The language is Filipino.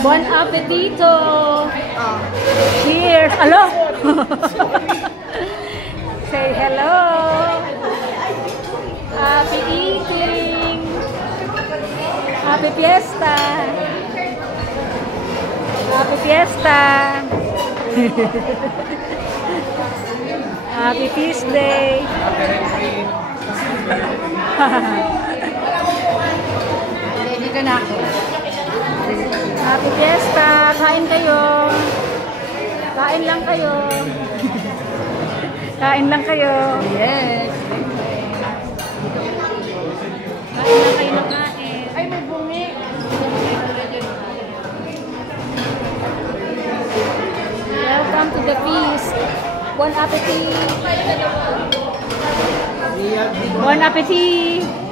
Buon appetito! Cheers! Alo! Say hello! Happy eating! Happy fiesta! Happy fiesta! Happy feast day! Dito na ako. Happy fiesta! Kain kayo! Kain lang kayo! Kain lang kayo! Yes. Kain lang kayo ng kain! Ay, may bumi. Welcome to the feast! Bon appetit! Bon appetit!